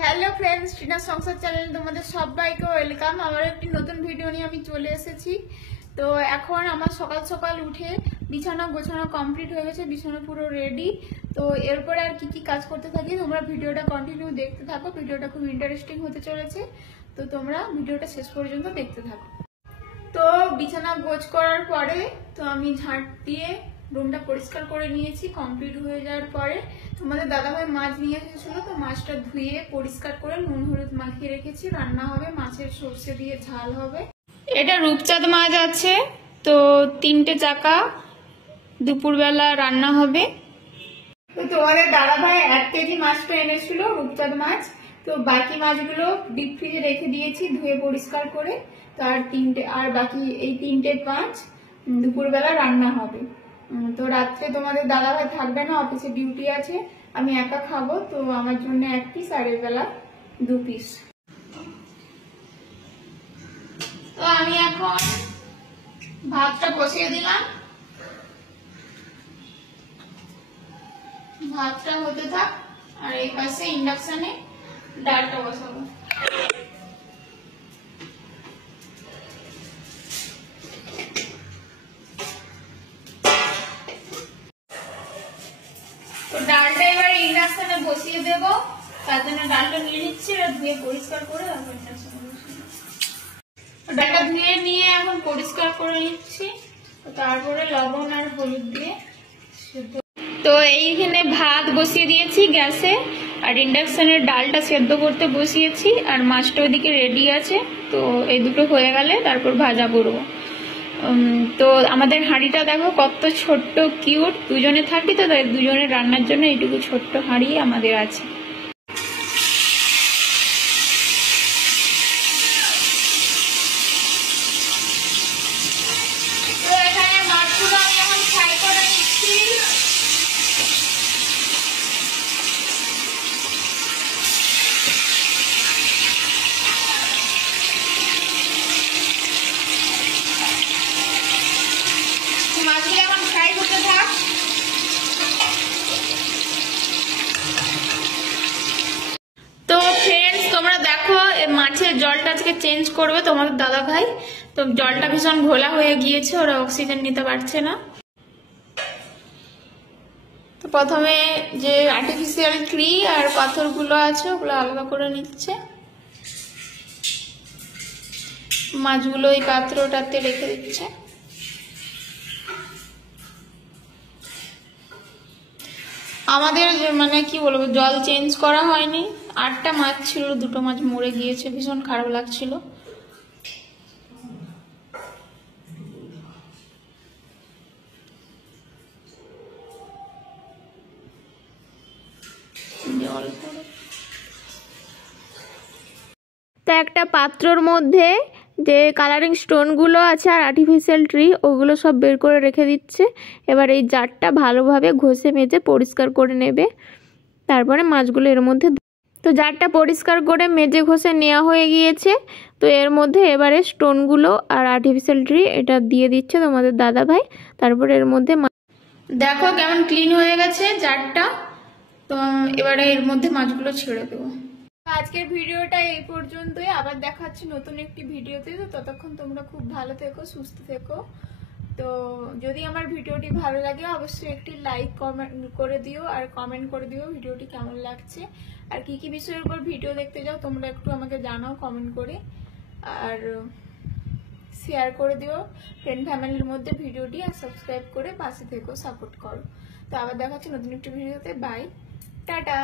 Hello friends, Tina সংসার চ্যানেলে তোমাদের সবাইকে ওয়েলকাম। আমার একটি নতুন ভিডিও নিয়ে আমি চলে এসেছি। তো এখন আমার সকাল সকাল উঠে বিছানা গোছানো কমপ্লিট হয়ে গেছে, বিছানা পুরো রেডি। তো এরপরে আর কি কি কাজ করতে থাকি, তোমরা ভিডিওটা কন্টিনিউ দেখতে থাকো। ভিডিওটা খুব ইন্টারেস্টিং হতে চলেছে, তো তোমরা ভিডিওটা শেষ পর্যন্ত দেখতে থাকো। তো বিছানা গোছ করার পরে তো আমি ঝাঁট দিয়ে রুমটা পরিষ্কার করে নিয়েছি। কমপ্লিট হয়ে যাওয়ার পরে তোমাদের দাদাভাই মাছ নিয়ে এসেছিল, তো মাছটা ধুয়ে পরিষ্কার করে নুন হলুদ মাখিয়ে রেখেছি। রান্না হবে, মাছের সর্ষে দিয়ে ঝাল হবে। এটা রূপচাঁদ মাছ আছে, তো 3টে চাকা, দুপুরবেলা রান্না হবে। তো তোমাদের দাদাভাই 1 কেজি মাছটা এনেছিল, রূপচাঁদ মাছ। তো বাকি মাছগুলো ডিপ ফ্রিজে রেখে দিয়েছি ধুয়ে পরিষ্কার করে। তার 3টে আর বাকি এই 3টে মাছ দুপুরবেলা রান্না হবে। তো রাত্রে তোমাদের দাদাভাই থাকবে না, অফিসে ডিউটি আছে, আমি একা খাবো। তো আমার জন্য 1 পিস আর এর বেলা 2 পিস। তো আমি এখন ভাতটা বসিয়ে দিলাম, ভাতটা হতে থাক। আর এই পাশে ইন্ডাকশনে ডালটা বসাবো। তো ডালটা এবার ইন্ডাকশনে বসিয়ে দেবো। তার জন্য ডালটা নিয়ে নিচ্ছি, আর ধুয়ে পরিষ্কার করে ডালটা ধুয়ে নিয়ে এখন পরিষ্কার করে নিচ্ছি। তারপরে লবণ আর হলুদ দিয়ে সেদ্ধ। তো এইখানে ভাত বসিয়ে দিয়েছি গ্যাসে, আর ইন্ডাকশনের ডালটা সেদ্ধ করতে বসিয়েছি, আর মাছটা ওইদিকে রেডি আছে। তো এই দুটো হয়ে গেলে তারপর ভাজা করবো। তো আমাদের হাঁড়িটা দেখো কত ছোট্ট কিউট, দুজনে থাকি তো, তাই দুজনের রান্নার জন্য এইটুকু ছোট্ট হাঁড়ি আমাদের আছে। তো এখানে মাছগুলো আমি এখন ফ্রাই করে নিচ্ছি। মাছগুলো এখন ফ্রাই করতে থাক। তো ফ্রেন্ডস, তোমরা দেখো মাছের জলটা আজকে চেঞ্জ করবে তোমাদের দাদা ভাই। তো জলটা ভীষণ ঘোলা হয়ে গিয়েছে, ওরা অক্সিজেন নিতে পারছে না। তো প্রথমে যে আর্টিফিশিয়াল ট্রি আর পাথরগুলো আছে ওগুলো আলাদা করে নিচ্ছে। মাছগুলো এই পাত্রটাতে রেখে দিচ্ছে। আমাদের মানে কি বলবো, জল চেঞ্জ করা হয়নি। 8টা মাছ ছিল, 2টো মাছ মরে গিয়েছে, ভীষণ খারাপ লাগছিল। তো একটা পাত্রর মধ্যে যে কালারিং স্টোনগুলো আছে আর আর্টিফিশিয়াল ট্রি, ওগুলো সব বের করে রেখে দিচ্ছে। এবার এই জারটা ভালোভাবে ঘষে মেজে পরিষ্কার করে নেবে, তারপরে মাছগুলো এর মধ্যে। তো জারটা পরিষ্কার করে মেজে ঘষে নেওয়া হয়ে গিয়েছে। তো এর মধ্যে এবারে স্টোনগুলো আর আর্টিফিশিয়াল ট্রি এটা দিয়ে দিচ্ছে তোমাদের দাদা ভাই। তারপরে এর মধ্যে দেখো কেমন ক্লিন হয়ে গেছে জারটা। তো এবারে এর মধ্যে মাছগুলো ছেড়ে দেবো। আজকের ভিডিওটা এই পর্যন্তই, আবার দেখা হচ্ছে নতুন একটি ভিডিওতে। তো ততক্ষণ তোমরা খুব ভালো থেকো, সুস্থ থেকো। তো যদি আমার ভিডিওটি ভালো লাগে অবশ্যই একটি লাইক কমেন্ট করে দিও, আর কমেন্ট করে দিও ভিডিওটি কেমন লাগছে, আর কি কি বিষয়ের উপর ভিডিও দেখতে যাও তোমরা একটু আমাকে জানাও কমেন্ট করে, আর শেয়ার করে দিও ফ্রেন্ড ফ্যামিলির মধ্যে ভিডিওটি, আর সাবস্ক্রাইব করে পাশে থেকো, সাপোর্ট করো। তো আবার দেখা হচ্ছে নতুন একটি ভিডিওতে। Bye, tata.